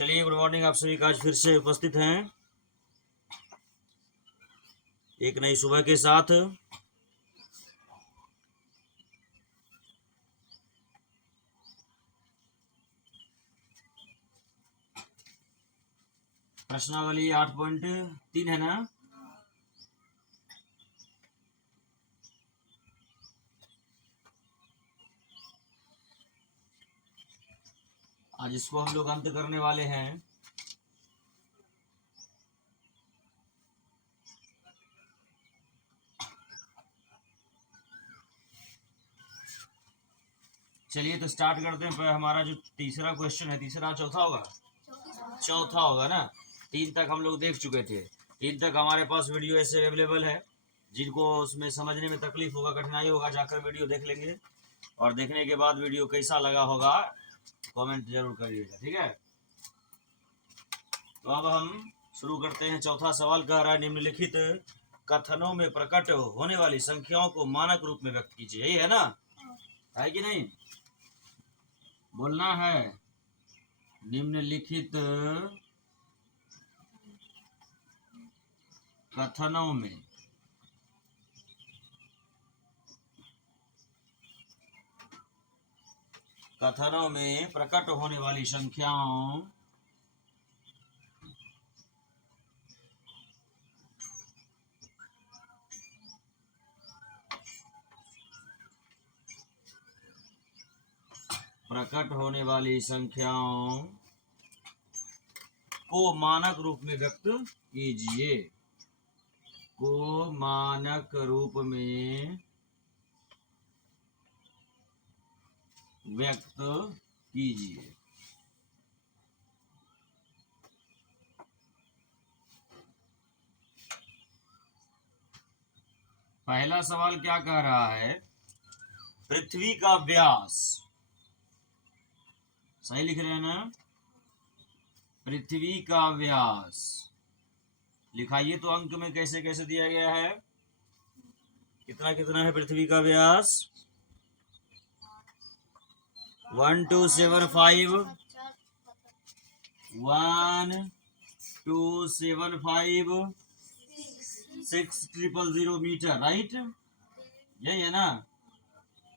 चलिए, good morning. आप सभी का आज फिर से उपस्थित हैं एक नई सुबह के साथ। प्रश्नावली 8.3 है ना। आज इसको हम लोग अंत करने वाले हैं। चलिए तो स्टार्ट करते हैं। पर हमारा जो तीसरा क्वेश्चन है, चौथा होगा ना। 3 तक हम लोग देख चुके थे। 3 तक हमारे पास वीडियो ऐसे अवेलेबल है। जिनको उसमें समझने में तकलीफ होगा, कठिनाई होगा, जाकर वीडियो देख लेंगे। और देखने के बाद वीडियो कैसा लगा होगा कमेंट जरूर करिएगा, ठीक है। तो अब हम शुरू करते हैं। चौथा सवाल कह रहा है, निम्नलिखित कथनों में प्रकट होने वाली संख्याओं को मानक रूप में व्यक्त कीजिए। यही है ना, है कि नहीं? बोलना है निम्नलिखित कथनों में प्रकट होने वाली संख्याओं को मानक रूप में व्यक्त कीजिए। पहला सवाल क्या कह रहा है? पृथ्वी का व्यास, सही लिख रहे हैं ना? पृथ्वी का व्यास लिखाइए तो अंक में कैसे कैसे दिया गया है। कितना कितना है पृथ्वी का व्यास? 1275 6000 मीटर, राइट? यही है ना,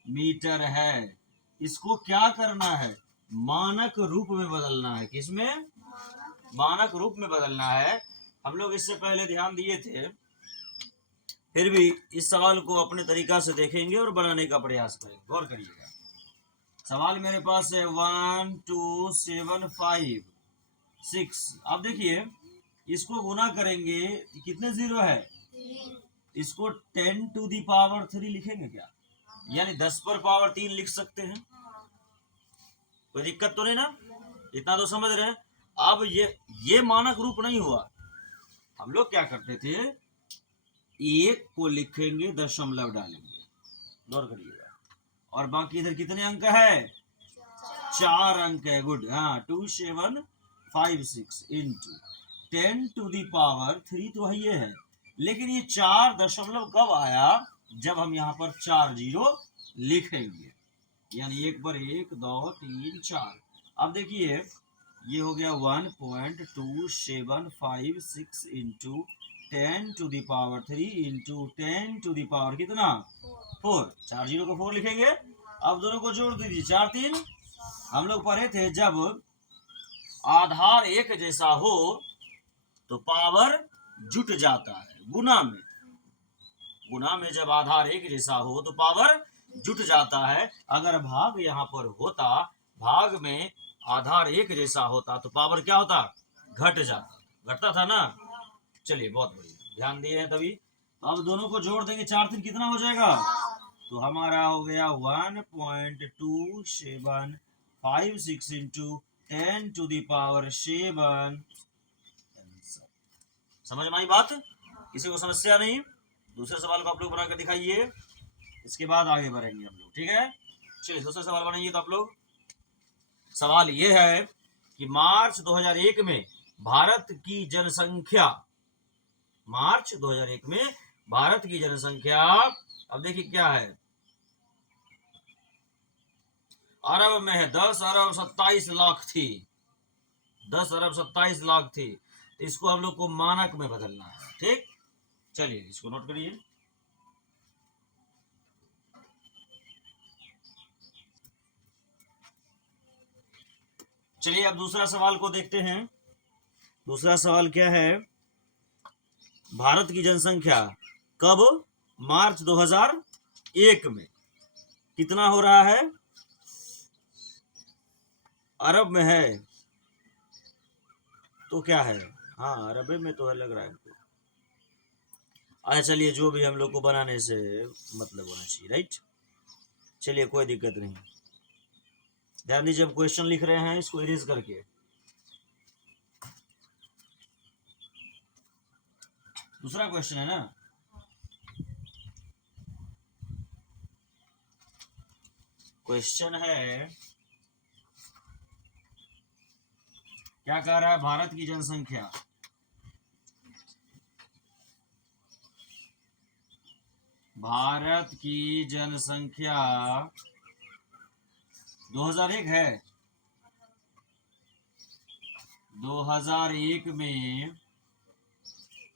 मीटर है। इसको क्या करना है? मानक रूप में बदलना है। किसमें? मानक रूप में बदलना है। हम लोग इससे पहले ध्यान दिए थे, फिर भी इस सवाल को अपने तरीका से देखेंगे और बनाने का प्रयास करेंगे। गौर करिएगा। सवाल मेरे पास है 12756। अब देखिए, इसको गुना करेंगे, कितने जीरो है? इसको 10 टू दी पावर 3 लिखेंगे क्या? यानी 10 पर पावर 3 लिख सकते हैं। कोई दिक्कत तो नहीं ना? इतना तो समझ रहे हैं। अब ये मानक रूप नहीं हुआ। हम लोग क्या करते थे, एक को लिखेंगे, दशमलव डालेंगे। गौर करिएगा। और बाकी इधर कितने अंक है? 4 अंक है। गुड। हाँ, 2756 इंटू 10 टू दी पावर 3 तो है ये है। लेकिन ये 4 दशमलव कब आया? जब हम यहाँ पर 4 जीरो लिखेंगे। यानी 1 पर 1, 2, 3, 4। अब देखिए, ये हो गया 1.2756 into 10 to the power 3 into 10 to the power कितना? 4। 4 जीरो को 4 लिखेंगे। अब दोनों को जोड़ दीजिए, 4 3। हम लोग पढ़े थे, जब आधार एक जैसा हो तो पावर जुट जाता है। गुना में जब आधार एक जैसा हो तो पावर जुट जाता है। अगर भाग यहाँ पर होता, भाग में आधार एक जैसा होता तो पावर क्या होता? घट जाता। घटता था ना। चलिए, बहुत बढ़िया, ध्यान दिए हैं तभी। अब दोनों को जोड़ देंगे, 4 3 कितना हो जाएगा? तो हमारा हो गया 1.2756 इंटू 10 टू दी पावर 7। समझ में आई बात? किसी को समस्या नहीं? दूसरे सवाल को आप लोग बनाकर दिखाइए, इसके बाद आगे बढ़ेंगे हम लोग, ठीक है। चलिए, दूसरा सवाल बनाइए तो आप लोग। सवाल ये है कि मार्च 2001 में भारत की जनसंख्या, मार्च 2001 में भारत की जनसंख्या, अब देखिए क्या है, अरब में है। 10 अरब 27 लाख थी। 10,27,00,000 थी, तो इसको हम लोग को मानक में बदलना है। ठीक, चलिए इसको नोट करिए। चलिए अब दूसरा सवाल को देखते हैं। दूसरा सवाल क्या है, भारत की जनसंख्या कब मार्च 2001 में कितना हो रहा है? अरब में है तो क्या है? हाँ अरब में तो है लग रहा है हमको। अच्छा चलिए, जो भी हम लोग को बनाने से मतलब होना चाहिए, राइट। चलिए कोई दिक्कत नहीं। ध्यान दीजिए, हम क्वेश्चन लिख रहे हैं, इसको इरेज करके। दूसरा क्वेश्चन है ना, क्वेश्चन है क्या कह रहा है, भारत की जनसंख्या भारत की जनसंख्या 2001 है, 2001 में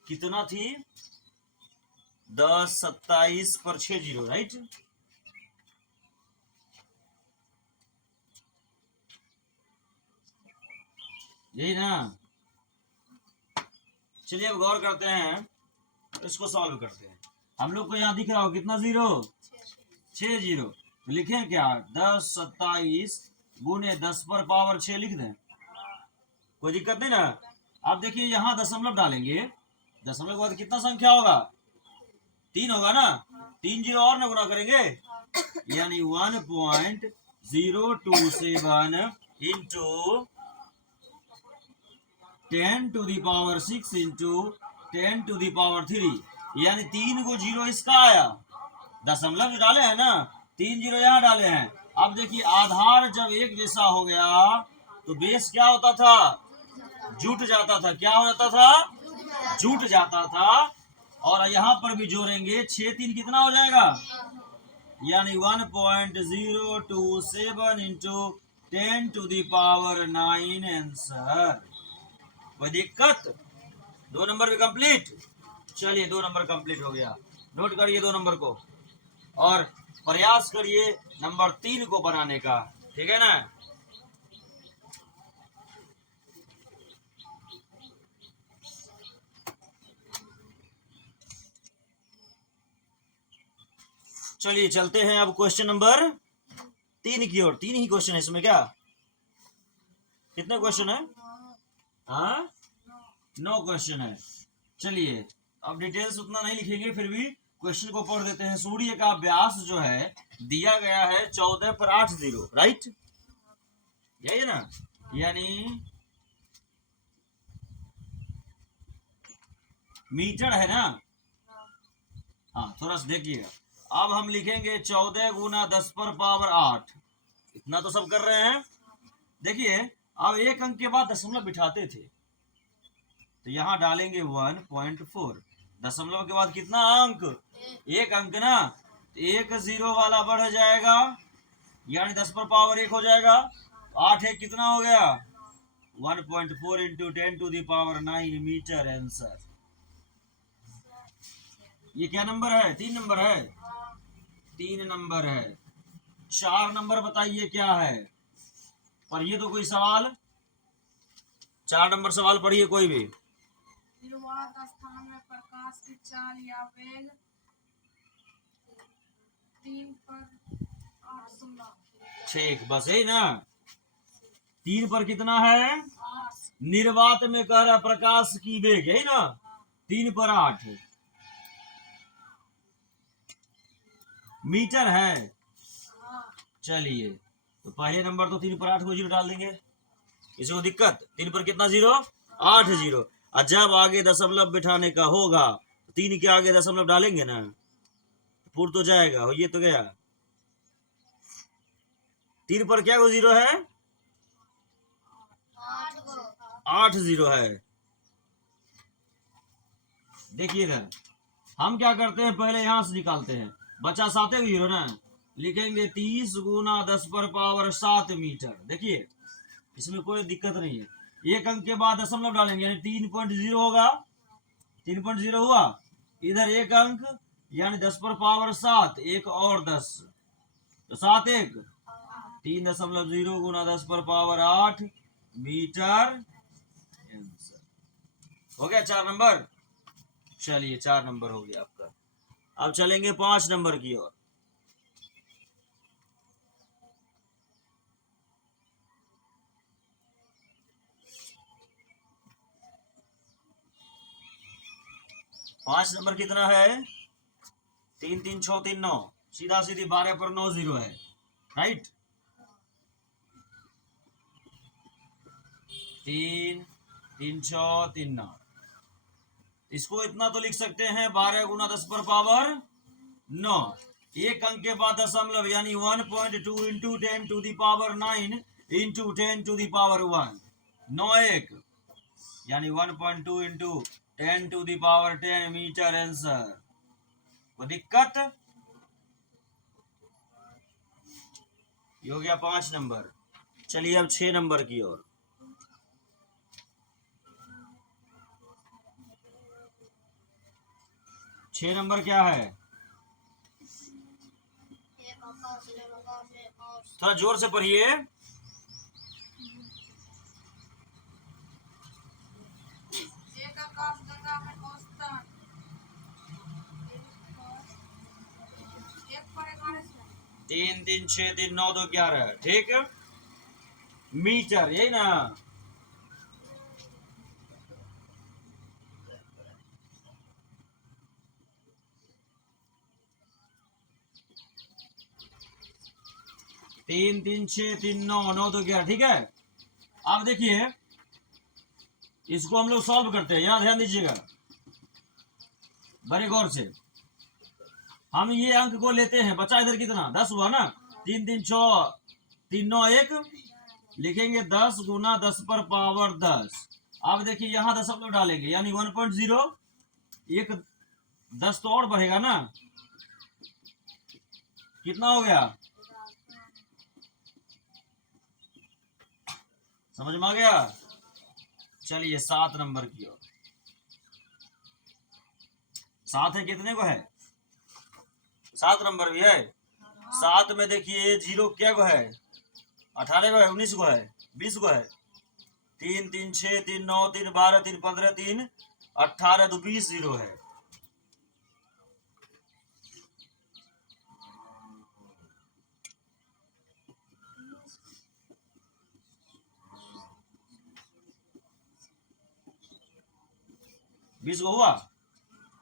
कितना थी? 10,27 पर 6 जीरो, राइट। यही ना। चलिए अब गौर करते हैं, इसको सॉल्व करते हैं। हम लोग को यहाँ दिख रहा हो कितना जीरो? 6 जीरो। तो लिखें क्या? 10,27 गुने 10 पर पावर 6 लिख दें, कोई दिक्कत नहीं ना। आप देखिए यहाँ दशमलव डालेंगे, दशमलव के बाद कितना संख्या होगा? 3 होगा ना। 3 जीरो और ना गुना करेंगे, यानी 1.027 into 10 to the power 6 into 10 to the power 3, यानी 3 को जीरो इसका आया, दशमलव जो डाले हैं ना, 3 जीरो यहाँ डाले हैं। अब देखिए आधार जब एक जैसा हो गया तो बेस क्या होता था? जुट जाता था। क्या हो जाता था? जुट जाता था। और यहाँ पर भी जोड़ेंगे, 6 3 कितना हो जाएगा? यानी 1.027 into 10 to the power 9 answer. कोई दिक्कत? 2 नंबर भी कंप्लीट। चलिए 2 नंबर कंप्लीट हो गया। नोट करिए 2 नंबर को और प्रयास करिए नंबर 3 को बनाने का, ठीक है ना। चलिए चलते हैं अब क्वेश्चन नंबर 3 की ओर। 3 ही क्वेश्चन है इसमें, क्या कितने क्वेश्चन है? हाँ 9 क्वेश्चन है। चलिए अब डिटेल्स उतना नहीं लिखेंगे, फिर भी क्वेश्चन को पढ़ देते हैं। सूर्य का व्यास जो है दिया गया है 14 पर 8 जीरो, राइट, यही है ना। यानी मीटर है ना। हाँ थोड़ा सा देखिएगा। अब हम लिखेंगे 14 गुना 10 पर पावर 8, इतना तो सब कर रहे हैं। देखिए अब एक अंक के बाद दशमलव बिठाते थे, तो यहाँ डालेंगे 1.4। दशमलव के बाद कितना अंक? एक अंक ना, तो एक जीरो वाला बढ़ जाएगा, यानी 10 पर पावर 1 हो जाएगा। 8 एक कितना हो गया? 1.4 into 10 to the power 9 metre answer. ये क्या नंबर है? 3 नंबर है। 3 नंबर है। 4 नंबर बताइए क्या है? पढ़िए तो कोई सवाल। 4 नंबर सवाल पढ़िए कोई भी। निर्वात स्थान में प्रकाश की चाल या वेग 3 पर 8 ठीक, बस यही ना। 3 पर कितना है? निर्वात में कह रहा प्रकाश की वेग, यही ना। 3 पर 8 मीटर है। चलिए तो पहले नंबर तो 3 पर 8 को जीरो डाल देंगे, किसी को दिक्कत? 3 पर कितना जीरो? 8 जीरो। और जब आगे दशमलव बिठाने का होगा तो 3 के आगे दशमलव डालेंगे ना, पूर तो जाएगा। हो ये तो गया। 3 पर क्या को जीरो है? 8 जीरो है। देखिए इधर हम क्या करते हैं, पहले यहां से निकालते हैं, बचा 7 जीरो ना, लिखेंगे 30 गुना 10 पर पावर 7 मीटर। देखिए इसमें कोई दिक्कत नहीं है। एक अंक के बाद दशमलव डालेंगे यानी 3.0 होगा। 3.0 हुआ, इधर एक अंक यानी 10 पर पावर 7, एक और 10 तो 7 एक 3.0 गुना 10 पर पावर 8 मीटर। हो गया 4 नंबर। चलिए 4 नंबर हो गया आपका। अब चलेंगे 5 नंबर की ओर। पांच नंबर कितना है? 3 3 6 3 9, सीधा सीधी 12 पर 9 0 है, राइट। 3 3 6 3 9, इसको इतना तो लिख सकते हैं 12 गुना 10 पर पावर 9, एक अंक के बाद दशमलव यानी 1.2 into 10 to the power 9 into 10 to the power 1, 9 एक यानी 1.2 into 10 to the power 10 metre answer. कोई दिक्कत? ये हो गया 5 नंबर। चलिए अब 6 नंबर की ओर। छह नंबर क्या है? थोड़ा जोर से पढ़िए। एक आकाश गंगा में औसतन 1 पर 11 3 3 6 3 9 2 11, ठीक। मीटर, यही ना? तीन 3 6 3 9 9 2 11, ठीक है। अब देखिए इसको हम लोग सॉल्व करते हैं, यहां ध्यान दीजिएगा बड़े गौर से। हम ये अंक को लेते हैं, बचा इधर कितना? 10 हुआ ना। 3 3 6 3 9 1, लिखेंगे 10 गुना 10 पर पावर 10। अब देखिए यहां दशमलव डालेंगे यानी 1.0, एक 10 तो और बढ़ेगा ना, कितना हो गया? समझ में आ गया? चलिए 7 नंबर की ओर। 7 है, कितने को है? 7 नंबर भी है। 7 में देखिए 0 क्या को है? 18 को है, 19 को है, 20 को है। 3 3 6 3 9 3 12 3 15 3 18 तो 20 0 है। बीस को हुआ।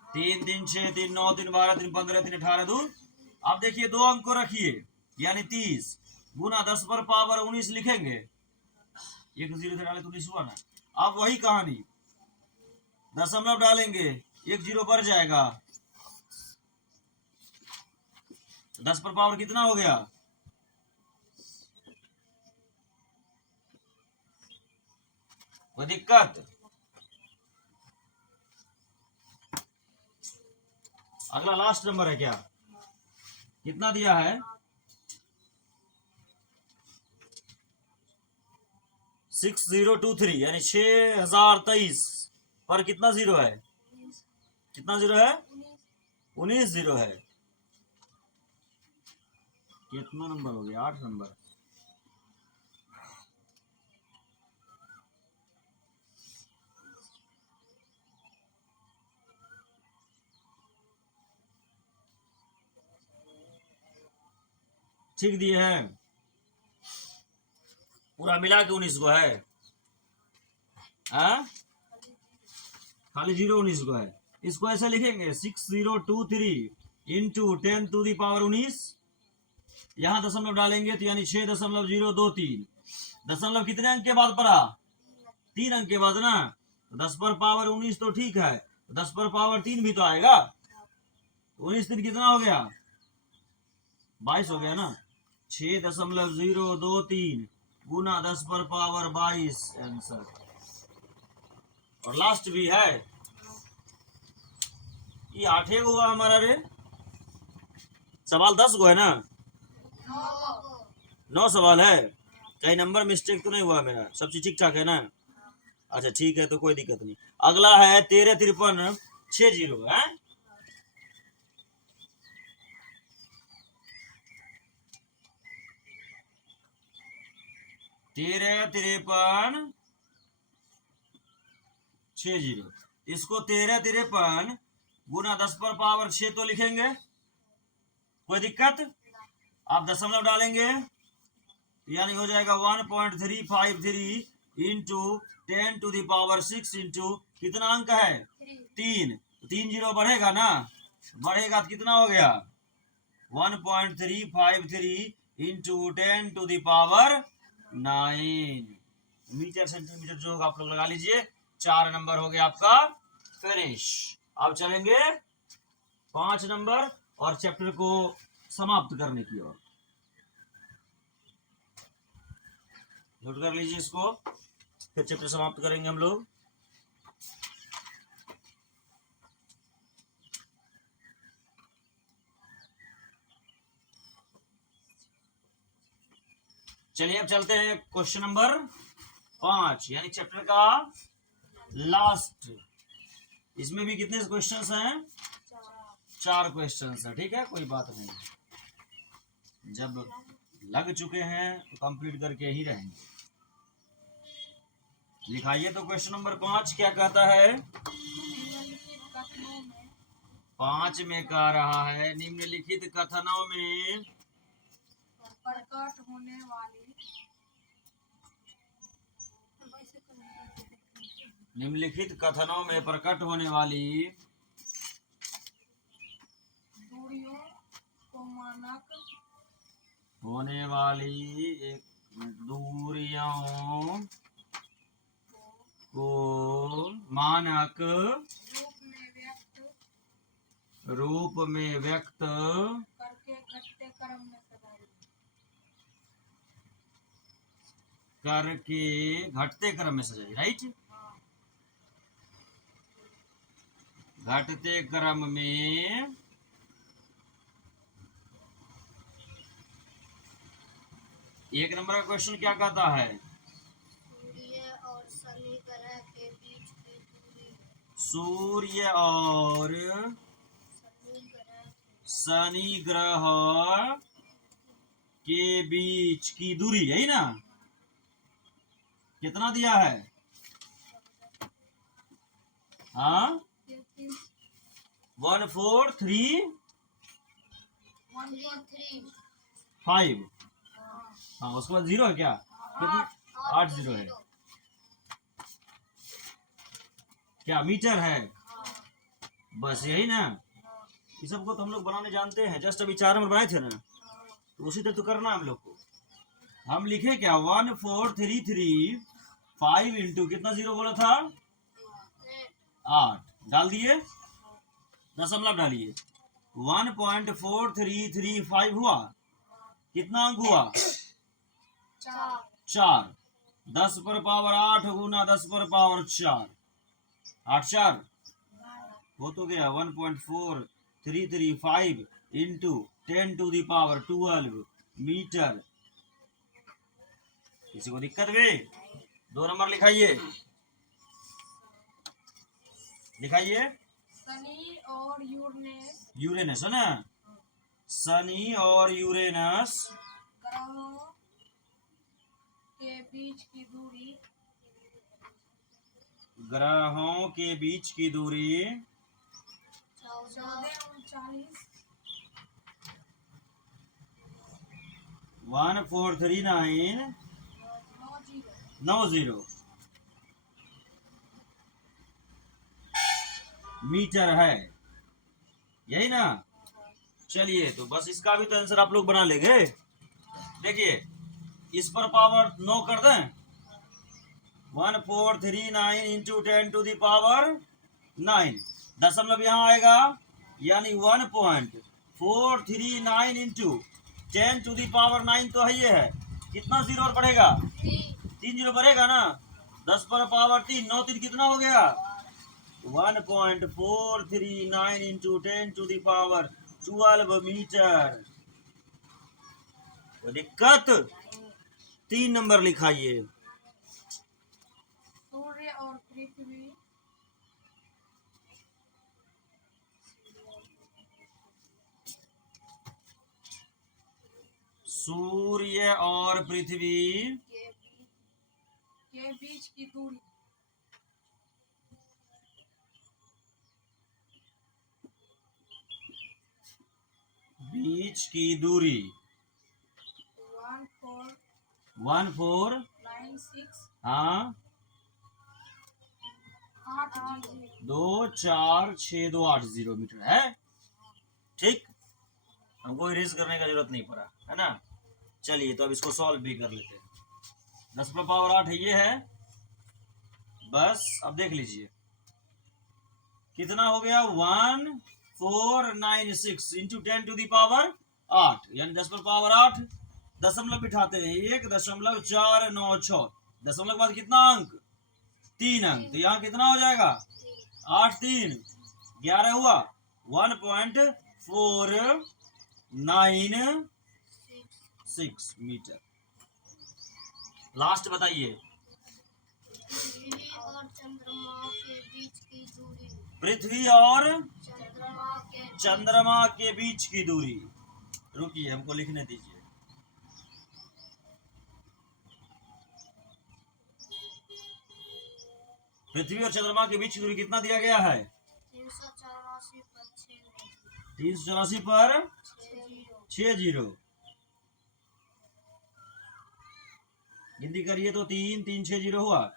3 3 6 3 9 3 12 3 15 3 18 2। अब देखिए दो अंक को रखिए यानी 30 गुना 10 पर पावर 19 लिखेंगे, एक 0 डाले तो 19 हुआ ना। अब वही कहानी, दशमलव डालेंगे, एक 0 बढ़ जाएगा, 10 पर पावर कितना हो गया? कोई दिक्कत? अगला लास्ट नंबर है क्या? कितना दिया है? 6023 यानी 6023 पर कितना 0 है? कितना 0 है? 19 0 है। कितना नंबर हो गया? 8 नंबर। ठीक दिए हैं, पूरा मिला के 19 को है। खाली 0 19 को है। इसको ऐसे लिखेंगे 6023 इंटू 10 टू दी पावर 19, यहां दशमलव डालेंगे तो यानी 6.023। दशमलव कितने अंक के बाद पड़ा? 3 अंक के बाद ना। 10 पर पावर 19 तो ठीक है, 10 पर पावर 3 भी तो आएगा। 19 3 कितना हो गया? 22 हो गया ना। 6.023 गुना 10 पर पावर 22 आंसर। और लास्ट भी है, ये 8 हुआ हमारा रे। सवाल 10 को है ना, 9 सवाल है। कहीं नंबर मिस्टेक तो नहीं हुआ मेरा? सब चीज ठीक ठाक है ना? अच्छा ठीक है, तो कोई दिक्कत नहीं। अगला है 13 53 60 है। 13 53 60। इसको 13 53 गुना 10 पर पावर 6 तो लिखेंगे, कोई दिक्कत? आप दशमलव डालेंगे यानी हो जाएगा 1.353 into 10 to the power 6 into कितना अंक है 3। 3 जीरो बढ़ेगा ना, बढ़ेगा तो कितना हो गया 1.353 into 10 to the power 9 metre centimetre जो होगा आप लोग लगा लीजिए। 4 नंबर हो गया आपका फिनिश। अब चलेंगे 5 नंबर और चैप्टर को समाप्त करने की ओर। नोट कर लीजिए इसको, फिर चैप्टर समाप्त करेंगे हम लोग। चलिए अब चलते हैं क्वेश्चन नंबर 5 यानी चैप्टर का लास्ट। इसमें भी कितने क्वेश्चंस हैं 4 क्वेश्चंस हैं, ठीक है कोई बात नहीं, जब लग चुके हैं तो कंप्लीट करके ही रहेंगे। लिखाइए तो क्वेश्चन नंबर 5 क्या कहता है। निम्नलिखित कथनों में 5 में कह रहा है निम्नलिखित कथनों में प्रकट होने वाली निम्नलिखित कथनों में प्रकट होने वाली दूरियों को मानक होने वाली एक दूरियों को मानक रूप में व्यक्त करके घटते क्रम में सजाई। राइट, घटते क्रम में एक नंबर का क्वेश्चन क्या कहता है सूर्य और शनि ग्रह के बीच की दूरी, यही ना, कितना दिया है हाँ 143 हाँ उसके बाद 0 है क्या, कितने 8 0 है क्या मीटर है, बस यही ना। ये सबको तो हम लोग बनाने जानते हैं, जस्ट अभी 4 नंबर बनाए थे ना, तो उसी तरह तो करना हम लोग को। हम लिखे क्या 1433 इंटू कितना 0 बोला था 8 डाल दिए, दशमलव डालिए 1.4335 हुआ, कितना अंक हुआ 4। 10 पर पावर 8 गुना 10 पर पावर 4, 8 4 हो तो गया 1.4335 into 10 to the power 12 metre. किसी को दिक्कत भी 2 नंबर लिखाइए, लिखाइए शनि और यूरेनस है ना, शनि और यूरेनस ग्रहों के बीच की दूरी ग्रहों के बीच की दूरी 143990 मीटर है, यही ना। चलिए तो बस इसका भी तो आंसर आप लोग बना लेंगे। देखिए इस पर पावर 9 कर दें, 1439 इंटू 10 टू दी पावर 9, दशमलव यहाँ आएगा यानी 1.439 इंटू 10 टू दी पावर 9 तो है ये है, कितना 0 और बढ़ेगा 3 0 बढ़ेगा ना, 10 पर पावर 3 9 3 कितना हो गया 1.439 into 10 to the power 12 metre. तो दिक्कत 3 नंबर लिखाइए। सूर्य और पृथ्वी सूर्य और पृथ्वी के बीच की दूरी बीच की दूरी 1496 हाँ 8 मीटर है। ठीक, हमको इरेज करने का जरूरत नहीं पड़ा, है ना। चलिए तो अब इसको सॉल्व भी कर लेते हैं। 10 पर पावर 8 है, ये है। बस अब देख लीजिए कितना हो गया, 1496 इंटू 10 टू दी पावर 8, यानी 10 पर पावर 8 दशमलव बिठाते हैं 1.496। दशमलव के बाद कितना अंक, 3 अंक, तो यहाँ कितना हो जाएगा 8 3 11 हुआ 1.496 मीटर। लास्ट बताइए, पृथ्वी और पृथ्वी और चंद्रमा के बीच की दूरी चंद्रमा के बीच की दूरी। रुकिए हमको लिखने दीजिए। पृथ्वी और चंद्रमा के बीच की दूरी कितना दिया गया है, 384 पर 60। गिनती करिए तो 3 3 6 0 हुआ,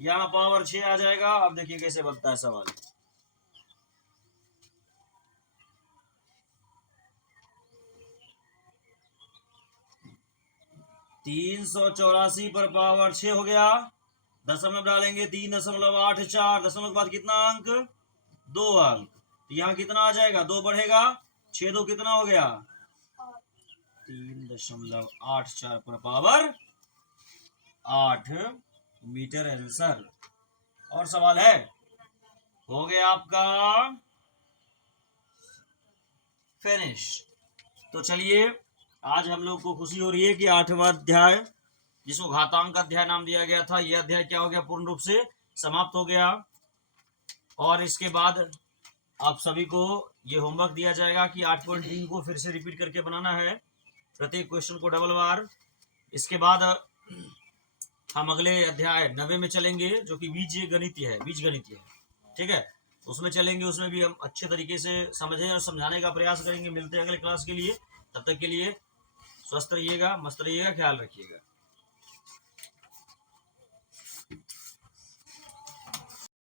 यहाँ पावर 6 आ जाएगा। अब देखिए कैसे बनता है सवाल। 384 पर पावर 6 हो गया, दशमलव डालेंगे 3.84, दशमलव के बाद कितना अंक, 2 अंक, तो यहाँ कितना आ जाएगा, 2 बढ़ेगा, 6 2 कितना हो गया, 3.84 पर पावर 8 मीटर आंसर। और सवाल है, हो गया आपका फिनिश। तो चलिए आज हम लोग को खुशी हो रही है कि 8वां अध्याय, जिसको घातांक अध्याय नाम दिया गया था, यह अध्याय क्या हो गया, पूर्ण रूप से समाप्त हो गया। और इसके बाद आप सभी को ये होमवर्क दिया जाएगा कि 8.3 को फिर से रिपीट करके बनाना है, प्रत्येक क्वेश्चन को डबल बार। इसके बाद हम अगले अध्याय 9वें में चलेंगे, जो कि बीज गणितीय है। ठीक है, उसमें चलेंगे, उसमें भी हम अच्छे तरीके से समझें और समझाने का प्रयास करेंगे। मिलते हैं अगले क्लास के लिए, तब तक के लिए स्वस्थ रहिएगा, मस्त रहिएगा, ख्याल रखिएगा।